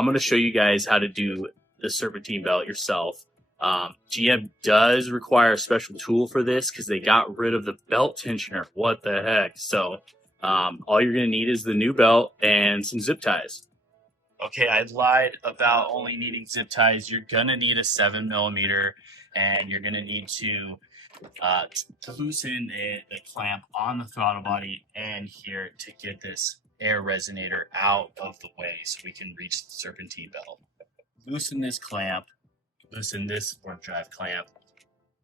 I'm going to show you guys how to do the serpentine belt yourself. GM does require a special tool for this because they got rid of the belt tensioner. What the heck? So all you're going to need is the new belt and some zip ties. Okay, I lied about only needing zip ties. You're going to need a 7mm, and you're going to need to loosen the clamp on the throttle body and here to get this air resonator out of the way so we can reach the serpentine belt. Loosen this clamp, loosen this warp drive clamp,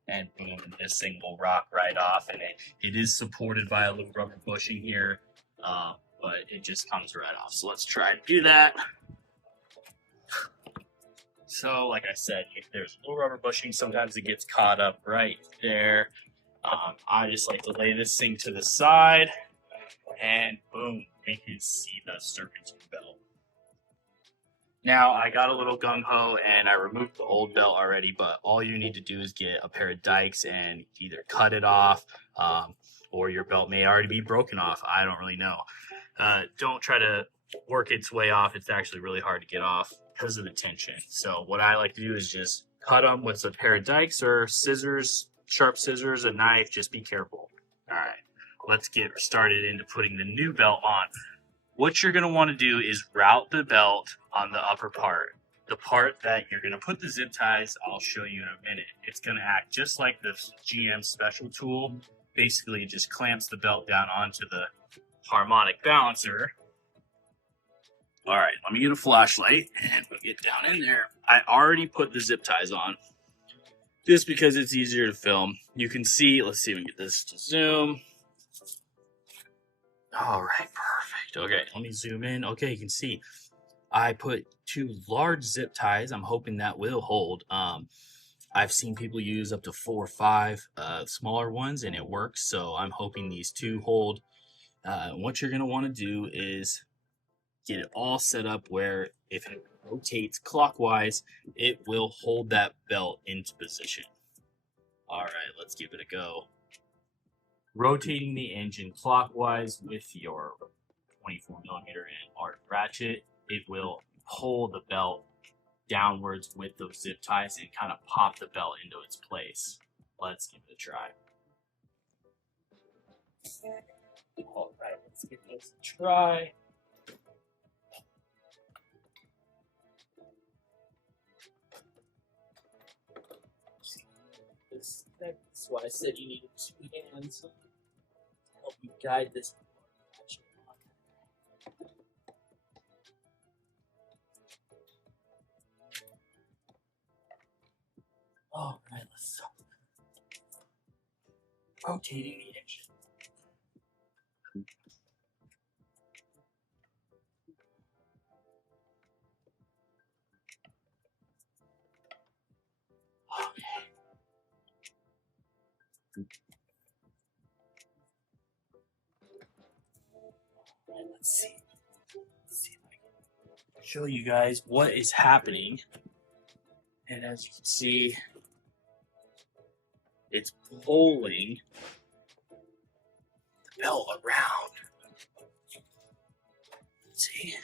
and boom, this thing will rock right off. And it is supported by a little rubber bushing here, but it just comes right off. So let's try to do that. So like I said, if there's a little rubber bushing, sometimes it gets caught up right there. I just like to lay this thing to the side, and boom, we can see the serpentine belt. Now, I got a little gung-ho and I removed the old belt already, but all you need to do is get a pair of dikes and either cut it off, or your belt may already be broken off. I don't really know. Don't try to work its way off. It's actually really hard to get off because of the tension. So what I like to do is just cut them with a pair of dikes or scissors, sharp scissors, a knife. Just be careful. All right, let's get started into putting the new belt on. What you're going to want to do is route the belt on the upper part. The part that you're going to put the zip ties, I'll show you in a minute. It's going to act just like the GM special tool. Basically, it just clamps the belt down onto the harmonic balancer. All right, let me get a flashlight and we'll get down in there. I already put the zip ties on just because it's easier to film. You can see, let's see if we can get this to zoom. All right, perfect. Okay, let me zoom in. Okay, you can see I put 2 large zip ties. I'm hoping that will hold. I've seen people use up to 4 or 5 smaller ones and it works. So I'm hoping these 2 hold. What you're gonna wanna do is get it all set up where if it rotates clockwise, it will hold that belt into position. All right, let's give it a go. Rotating the engine clockwise with your 24mm and arc ratchet, it will pull the belt downwards with those zip ties and kind of pop the belt into its place. Let's give it a try. All right, let's give this a try. That's why I said you needed 2 hands to help you guide this. All right, let's rotating the engine. Let's see if I can show you guys what is happening. And as you can see, it's pulling the belt around. Let's see.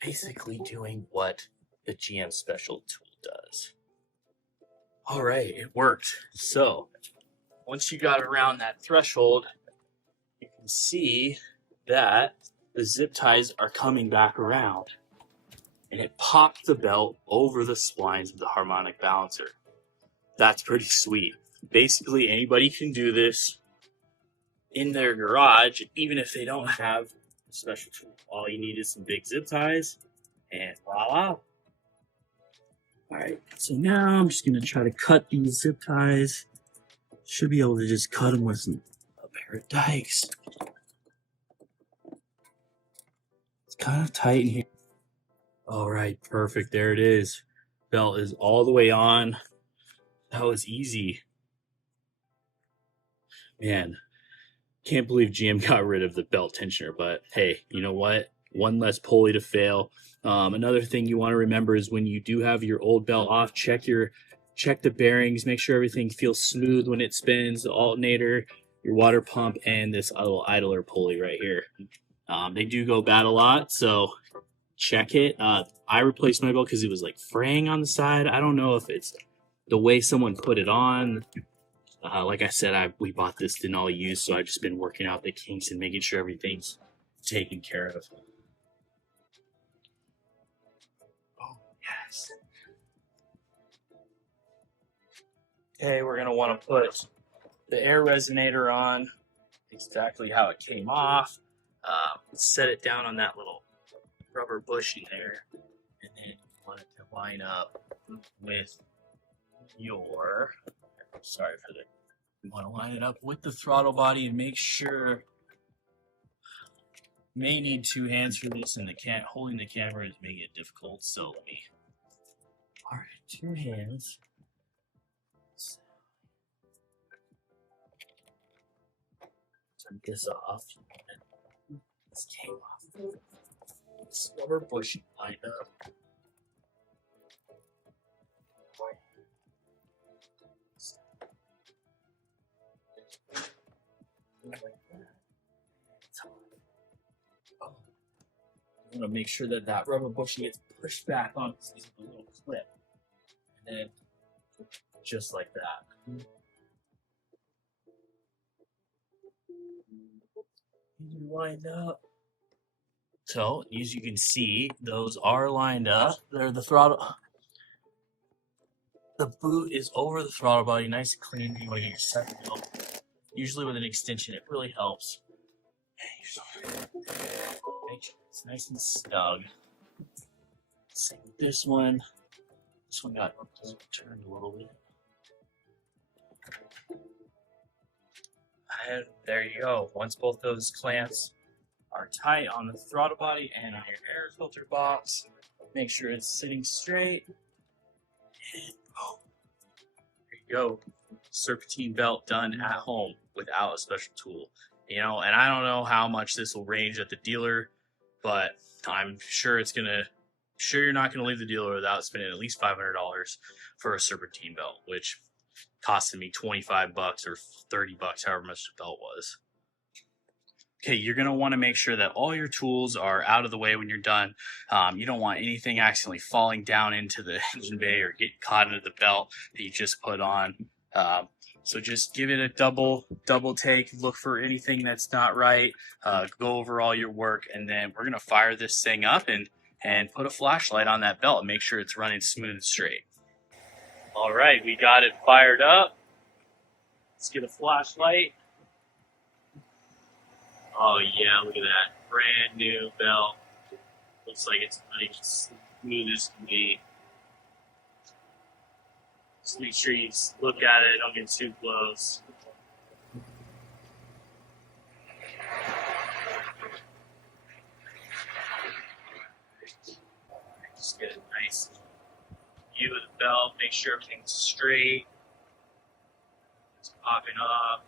Basically doing what the GM special tool does. All right, it worked. So once you got around that threshold, you can see that the zip ties are coming back around and it popped the belt over the splines of the harmonic balancer. That's pretty sweet. Basically, anybody can do this in their garage, even if they don't have a special tool. All you need is some big zip ties, and voila. All right, so now I'm just gonna try to cut these zip ties. Should be able to just cut them with a pair of dikes. It's kind of tight in here. All right, perfect, there it is. Belt is all the way on. That was easy. Man, can't believe GM got rid of the belt tensioner, but hey, you know what? one less pulley to fail. Another thing you want to remember is when you do have your old belt off, check the bearings, make sure everything feels smooth when it spins, the alternator, your water pump, and this little idler pulley right here. They do go bad a lot, so check it. I replaced my belt because it was like fraying on the side. I don't know if it's the way someone put it on. Like I said, we bought this in all use, so I've just been working out the kinks and making sure everything's taken care of. Oh, yes. Okay, we're going to want to put the air resonator on exactly how it came off. Set it down on that little rubber bushing there, and then you want it to line up with your, sorry for the, you want to line it up with the throttle body and make sure, may need 2 hands for this, and holding the camera is making it difficult, so let me, all right, 2 hands. Turn this off. This came off. This rubber bushing lined up. I'm going to make sure that rubber bushing gets pushed back on this little clip. And then just like that. Lined up. So, as you can see, those are lined up. They're the throttle. The boot is over the throttle body, nice and clean. You want to get your second belt. Usually with an extension, it really helps. Make sure it's nice and snug. Same with this one. This one got turned a little bit. And there you go. Once both those clamps are tight on the throttle body and on your air filter box, make sure it's sitting straight. And boom. There you go. Serpentine belt done at home without a special tool. You know, and I don't know how much this will range at the dealer, but I'm sure you're not gonna leave the dealer without spending at least $500 for a serpentine belt, which costed me $25 or $30, however much the belt was. Okay, you're going to want to make sure that all your tools are out of the way when you're done. You don't want anything accidentally falling down into the engine bay or getting caught into the belt that you just put on. So just give it a double take, look for anything that's not right, go over all your work, and then we're going to fire this thing up and put a flashlight on that belt and make sure it's running smooth and straight. All right, we got it fired up. Let's get a flashlight. Oh yeah, look at that. Brand new belt. Looks like it's running as smooth as can be. Just make sure you look at it, don't get too close. Just get a nice view of the belt, make sure everything's straight. It's popping off.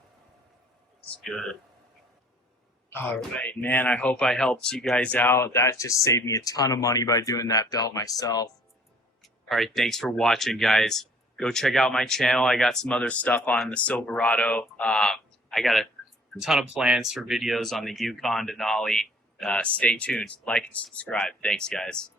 It's good. All right, man, I hope I helped you guys out. That just saved me a ton of money by doing that belt myself. All right, thanks for watching, guys. Go check out my channel. I got some other stuff on the Silverado. I got a ton of plans for videos on the Yukon Denali. Stay tuned. Like and subscribe. Thanks, guys.